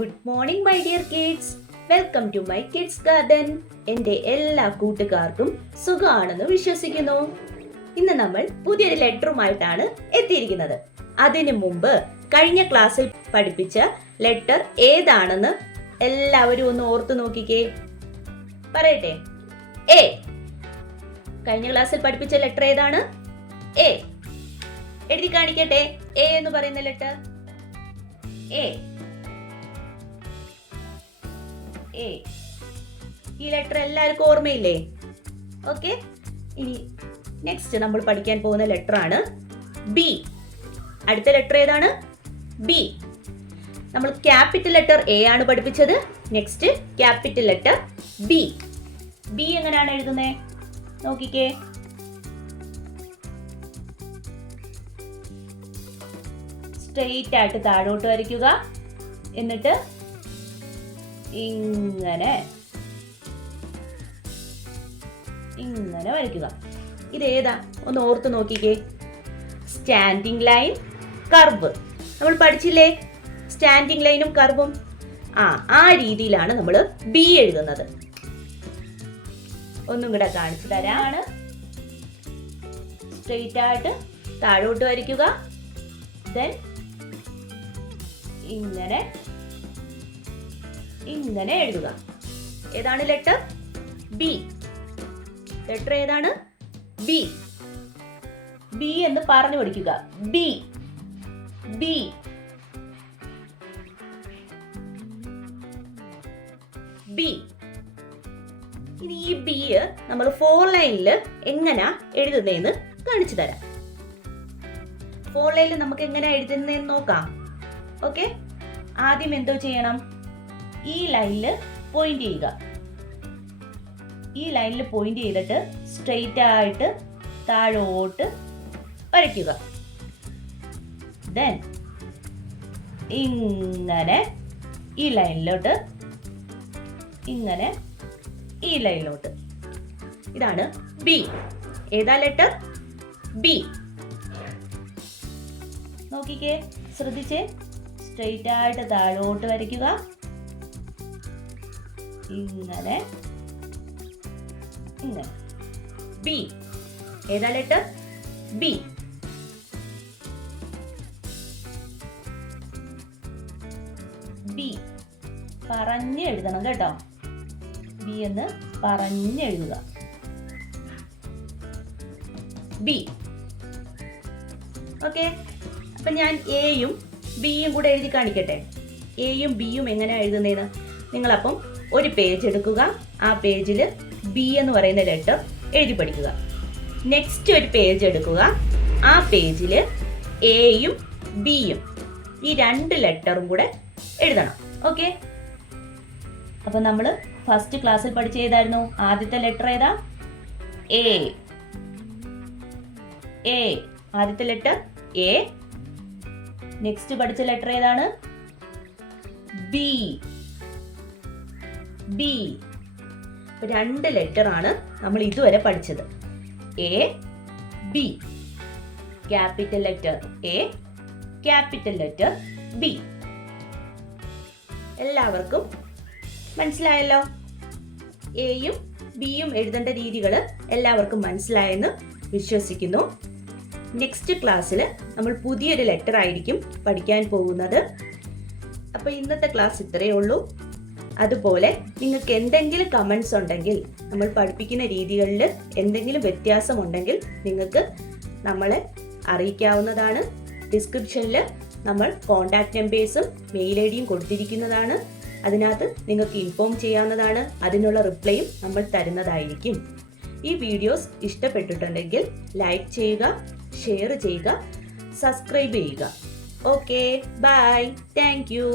Good morning my dear kids. Welcome to my kids garden. എൻ്റെ എല്ലാ കൂട്ടുകാർക്കും സുഖമാണെന്ന് വിശ്വസിക്കുന്നു. ഇന്ന് നമ്മൾ പുതിയൊരു ലെറ്ററുമായിട്ടാണ് എത്തിയിരിക്കുന്നത്. അതിനു മുമ്പ് കഴിഞ്ഞ ക്ലാസ്സിൽ പഠിപ്പിച്ച ലെറ്റർ ഏതാണെന്ന് എല്ലാവരും ഒന്ന് ഓർത്തു നോക്കിക്കേ. പറയട്ടെ, എ. കഴിഞ്ഞ ക്ലാസ്സിൽ പഠിപ്പിച്ച ലെറ്റർ ഏതാണ്? എ. എഴുതി കാണിക്കട്ടെ. എ എന്ന് പറയുന്ന ലെറ്റർ എ. എ. ഈ ലെറ്റർ എല്ലാവർക്കും ഓർമ്മയില്ലേ? ഓക്കെ, ഇനി നെക്സ്റ്റ് നമ്മൾ പഠിക്കാൻ പോകുന്ന ലെറ്റർ ആണ് ബി. അടുത്ത ലെറ്റർ ഏതാണ്? ബി. നമ്മൾ ക്യാപിറ്റൽ ലെറ്റർ എ ആണ് പഠിപ്പിച്ചത്. Next capital letter B. B എങ്ങനെയാണ് എഴുതുന്നത്? നോക്കിക്കേ. സ്ട്രെയിറ്റ് ആയിട്ട് താഴോട്ട് വരയ്ക്കുക. എന്നിട്ട് ഇങ്ങനെ വരയ്ക്കുക. ഇതേതാ ഒന്ന് ഓർത്ത് നോക്കിക്കേ. Standing line, curve. നമ്മൾ പഠിച്ചില്ലേ സ്റ്റാൻഡിംഗ് ലൈനും കർവും? ആ രീതിയിലാണ് നമ്മൾ ബി എഴുതുന്നത്. ഒന്നും കൂടെ കാണിച്ചു തരാണ്. സ്ട്രെയിറ്റ് ആയിട്ട് താഴോട്ട് വരയ്ക്കുക. ദെൻ ഇങ്ങനെ എഴുതുക. ഏതാണ് ലെറ്റർ? ബി. ലെറ്റർ ഏതാണ്? ബി. ബി എന്ന് പറഞ്ഞു പഠിക്കുക. B, B. ബി. ഇനി ഈ ബി നമ്മൾ 4 ലൈനിൽ എങ്ങനെയാ എഴുതുന്നതെന്ന് കാണിച്ചു തരാം. 4 ലൈനിൽ നമുക്ക് എങ്ങനെയാ എഴുതുന്നതെന്ന് നോക്കാം. ഓക്കെ, ആദ്യം എന്തോ ചെയ്യണം? ഈ ലൈനിൽ പോയിന്റ് ചെയ്യുക. ഈ ലൈനിൽ പോയിന്റ് ചെയ്തിട്ട് സ്ട്രെയിറ്റ് ആയിട്ട് താഴോട്ട് വരയ്ക്കുക. ദെൻ ഇങ്ങനെ ഈ ലൈനിലോട്ട്, ഇങ്ങനെ ഈ ലൈനിലോട്ട്. ഇതാണ് ബി. ഏതാ ലെറ്റർ? ബി. നോക്കിക്കേ, ശ്രദ്ധിച്ചേ. സ്ട്രെയിറ്റ് ആയിട്ട് താഴോട്ട് വരയ്ക്കുക. ഇങ്ങനെ ബി. ഏതാ ലെറ്റർ? ബി. ബി പറഞ്ഞ് എഴുതണം കേട്ടോ. ബി എന്ന് പറഞ്ഞ് എഴുതുക. ബി. ഓക്കെ, അപ്പൊ ഞാൻ എയും ബിയും കൂടെ എഴുതി കാണിക്കട്ടെ. എയും ബിയും എങ്ങനെയാ എഴുതുന്നതെന്ന്. നിങ്ങളപ്പം ഒരു പേജ് എടുക്കുക. ആ പേജിൽ ബി എന്ന് പറയുന്ന ലെറ്റർ എഴുതി പഠിക്കുക. നെക്സ്റ്റ് ഒരു പേജ് എടുക്കുക. ആ പേജിൽ എയും ബിയും ഈ 2 ലെറ്ററും കൂടെ എഴുതണം. ഓക്കെ, അപ്പൊ നമ്മൾ ഫസ്റ്റ് ക്ലാസ്സിൽ പഠിച്ച ഏതായിരുന്നു? ആദ്യത്തെ ലെറ്റർ ഏതാ? എ. എ. ആദ്യത്തെ ലെറ്റർ എ. നെക്സ്റ്റ് പഠിച്ച ലെറ്റർ ഏതാണ്? ബി. ബി. 2 ലെറ്റർ ആണ് നമ്മൾ ഇതുവരെ പഠിച്ചത്. A, B. Capital letter A, capital letter B. എല്ലാവർക്കും മനസ്സിലായല്ലോ? എയും ബിയും എഴുതേണ്ട രീതികൾ എല്ലാവർക്കും മനസ്സിലായെന്ന് വിശ്വസിക്കുന്നു. നെക്സ്റ്റ് ക്ലാസ്സിൽ നമ്മൾ പുതിയൊരു ലെറ്റർ ആയിരിക്കും പഠിക്കാൻ പോകുന്നത്. അപ്പോൾ ഇന്നത്തെ ക്ലാസ് ഇത്രയേ ഉള്ളൂ. അതുപോലെ നിങ്ങൾക്ക് എന്തെങ്കിലും കമൻസ് ഉണ്ടെങ്കിൽ, നമ്മൾ പഠിപ്പിക്കുന്ന രീതികളിൽ എന്തെങ്കിലും വ്യത്യാസമുണ്ടെങ്കിൽ നിങ്ങൾക്ക് നമ്മളെ അറിയിക്കാവുന്നതാണ്. ഡിസ്ക്രിപ്ഷനിൽ നമ്മൾ കോൺടാക്ട് നമ്പേഴ്സും മെയിൽ ഐ ഡിയും കൊടുത്തിരിക്കുന്നതാണ്. അതിനകത്ത് നിങ്ങൾക്ക് ഇൻഫോം ചെയ്യാവുന്നതാണ്. അതിനുള്ള റിപ്ലൈയും നമ്മൾ തരുന്നതായിരിക്കും. ഈ വീഡിയോസ് ഇഷ്ടപ്പെട്ടിട്ടുണ്ടെങ്കിൽ ലൈക്ക് ചെയ്യുക, ഷെയർ ചെയ്യുക, സബ്സ്ക്രൈബ് ചെയ്യുക. Okay, bye. Thank U.